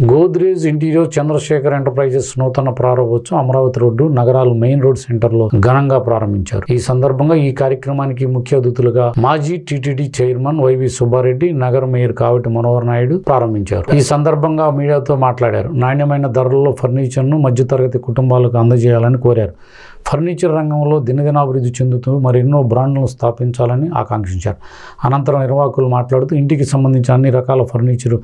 Godrej interior Chandrasekhar enterprises నూతన ప్రారంభోత్సవం Amaravati road నగరాలు మెయిన్ రోడ్ సెంటర్లో ఘనంగా ప్రారంభించారు. ఈ సందర్భంగా ఈ కార్యక్రమానికి ముఖ్య అతిథులుగా మాజీ టీటీడీ చైర్మన్ వైవి సుబ్బారెడ్డి, నగర మేయర్ కావటి మనోహర్ నాయుడు ప్రారంభించారు. ఈ సందర్భంగా మీడియాతో మాట్లాడారు. నాణ్యమైన ధరలలో ఫర్నిచర్ను మధ్యతరగతి కుటుంబాలకు అందజేయాలని కోరారు. ఫర్నిచర్ రంగంలో దినదినాభివృద్ధి చెందుతూ మరెన్నో బ్రాండ్లను స్థాపించాలని ఆకాంక్షించారు. అనంతరం నిర్వాహకులు మాట్లాడుతూ ఇంటికి సంబంధించిన అన్ని రకాల ఫర్నిచర్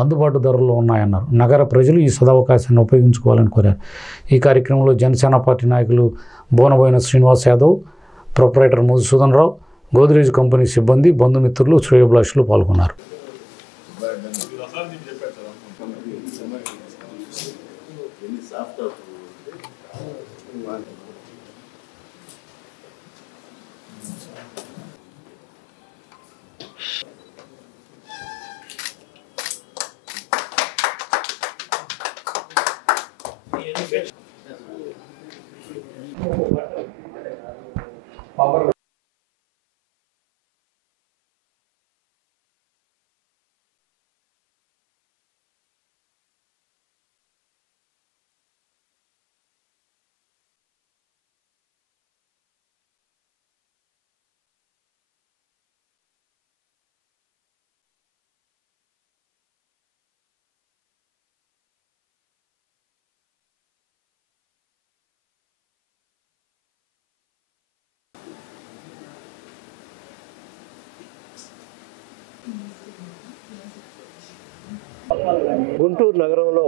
అందుబాటు ధరల్లో ఉన్నాయన్నారు. నగర ప్రజలు ఈ సదవకాశాన్ని ఉపయోగించుకోవాలని కోరారు. ఈ కార్యక్రమంలో జనసేన పార్టీ నాయకులు బోనబోయిన శ్రీనివాస్ యాదవ్, ప్రొపరైటర్ మధుసూదన్ రావు, గోద్రేజ్ కంపెనీ సిబ్బంది, బంధుమిత్రులు, శ్రేయోభిలాషులు పాల్గొన్నారు. గుంటూరు నగరంలో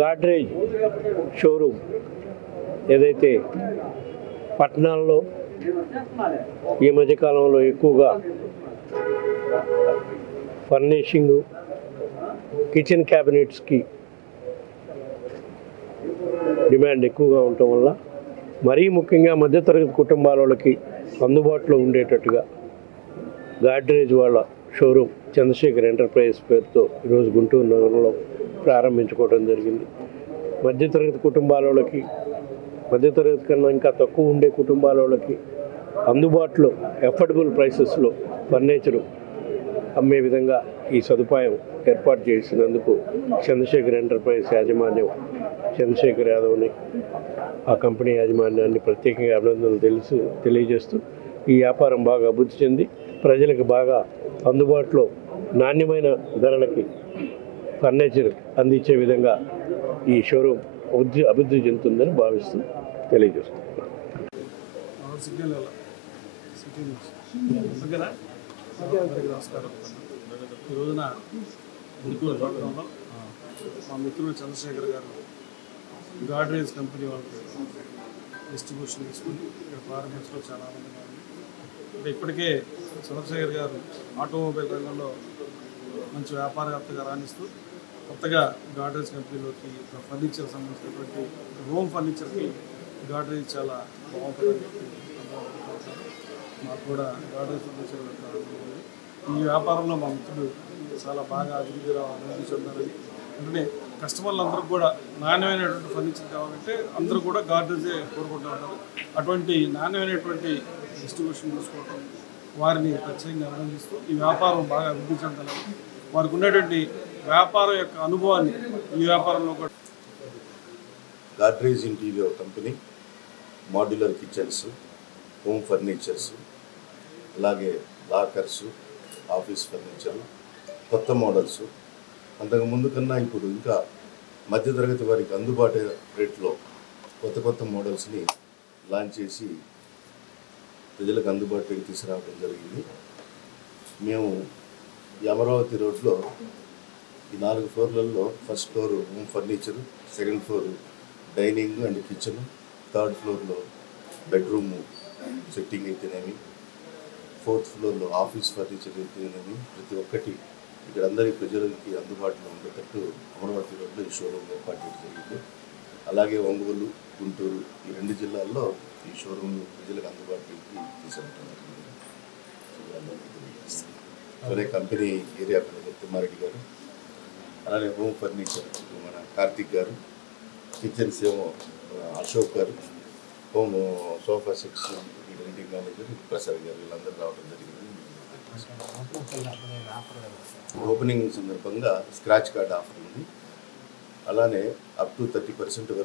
గాడ్రేజ్ షోరూమ్ ఏదైతే పట్టణాల్లో ఈ మధ్యకాలంలో ఎక్కువగా ఫర్నిషింగ్, కిచెన్ క్యాబినెట్స్కి డిమాండ్ ఎక్కువగా ఉండటం వల్ల మరీ ముఖ్యంగా మధ్యతరగతి కుటుంబాల వాళ్ళకి అందుబాటులో ఉండేటట్టుగా గాడ్రేజ్ వాళ్ళ షోరూమ్ చంద్రశేఖర్ ఎంటర్ప్రైజెస్ పేరుతో ఈరోజు గుంటూరు నగరంలో ప్రారంభించుకోవడం జరిగింది. మధ్యతరగతి కుటుంబాల వాళ్ళకి, మధ్యతరగతి కన్నా ఇంకా తక్కువ ఉండే కుటుంబాల వాళ్ళకి అందుబాటులో ఎఫర్డబుల్ ప్రైసెస్లో ఫర్నిచరు అమ్మే విధంగా ఈ సదుపాయం ఏర్పాటు చేసినందుకు చంద్రశేఖర్ ఎంటర్ప్రైజెస్ యాజమాన్యం చంద్రశేఖర్ యాదవ్ని, ఆ కంపెనీ యాజమాన్యాన్ని ప్రత్యేకంగా అభినందనలు తెలియజేస్తూ ఈ వ్యాపారం బాగా అభివృద్ధి చెంది ప్రజలకు బాగా అందుబాటులో నాణ్యమైన ధరలకి ఫర్నిచర్ అందించే విధంగా ఈ షోరూమ్ అభివృద్ధి చెందుతుందని భావిస్తూ తెలియజేస్తున్నాను. నమస్కారం. ఈ రోజున గుంటూరు పట్టణంలో మా మిత్రుడు చంద్రశేఖర్ గారు గాడ్రేజ్ కంపెనీ వాళ్ళకి డిస్ట్రిబ్యూషన్ తీసుకుని ఇక్కడ ప్రారంభించడం చాలా ఆనందంగా ఉంది. అంటే ఇప్పటికే చంద్రశేఖర్ గారు ఆటోమొబైల్ రంగంలో మంచి వ్యాపారవేత్తగా రాణిస్తూ కొత్తగా గాడ్రేజ్ కంపెనీలోకి ఫర్నిచర్ సంబంధించినటువంటి హోమ్ ఫర్నిచర్కి గాడ్రేజ్ చాలా బాగుంటుందని మాకు కూడా గాడ్రేజ్ ఫర్నిచర్ ఈ వ్యాపారంలో మా మిత్రుడు చాలా బాగా అభివృద్ధి చెందాలని, అంటే కస్టమర్లందరూ కూడా నాణ్యమైనటువంటి ఫర్నిచర్ కావాలంటే అందరూ కూడా గాడ్రేజే కోరుకుంటూ ఉంటారు. అటువంటి నాణ్యమైనటువంటి డిస్ట్రిబ్యూషన్ తీసుకోవటం వారిని ప్రత్యేకంగా అభినందిస్తూ ఈ వ్యాపారం బాగా అభివృద్ధి చెందాలని, వారికి ఉన్నటువంటి వ్యాపారం యొక్క అనుభవాన్ని ఈ వ్యాపారంలో కూడా. Godrej interior company modular kitchens, home furnitures, అలాగే లాకర్సు, ఆఫీస్ ఫర్నిచరు, కొత్త మోడల్స్, అంతకుముందు కన్నా ఇప్పుడు ఇంకా మధ్యతరగతి వారికి అందుబాటు రేట్లో కొత్త మోడల్స్ని లాంచ్ చేసి ప్రజలకు అందుబాటులోకి తీసుకురావడం జరిగింది. మేము ఈ అమరావతి రోడ్లో ఈ 4 ఫ్లోర్లలో first floor home furniture, second floor dining and kitchen, third ఫ్లోర్లో బెడ్రూమ్ సెట్టింగ్ అయితేనేమి, ఫోర్త్ ఫ్లోర్లో ఆఫీస్ ఫర్నిచర్ అయితేనేమి, ప్రతి ఒక్కటి ఇక్కడ అందరి ప్రజలకి అందుబాటులో ఉండేటట్టు అమరావతి రోడ్లో ఈ షోరూమ్ ఏర్పాటు చేయడం జరిగింది. అలాగే ఒంగోలు, గుంటూరు ఈ 2 జిల్లాల్లో ఈ షోరూమ్ ప్రజలకు అందుబాటులోకి తీసుకురావడం జరిగింది. అలాగే కంపెనీ ఏరియా మేనేజర్ తిమ్మారెడ్డి గారు, అలాగే హోమ్ ఫర్నిచర్ మన కార్తిక్ గారు, కిచెన్స్ ఏమో Ashok garu, home sofa sets ఈ రెండింగ్ మేనేజర్ ప్రసాద్ గారు, వీళ్ళందరూ రావడం జరిగింది. ఓపెనింగ్ సందర్భంగా స్క్రాచ్ కార్డ్ ఆఫర్ ఉంది. అలానే అప్ టు 30% వరకు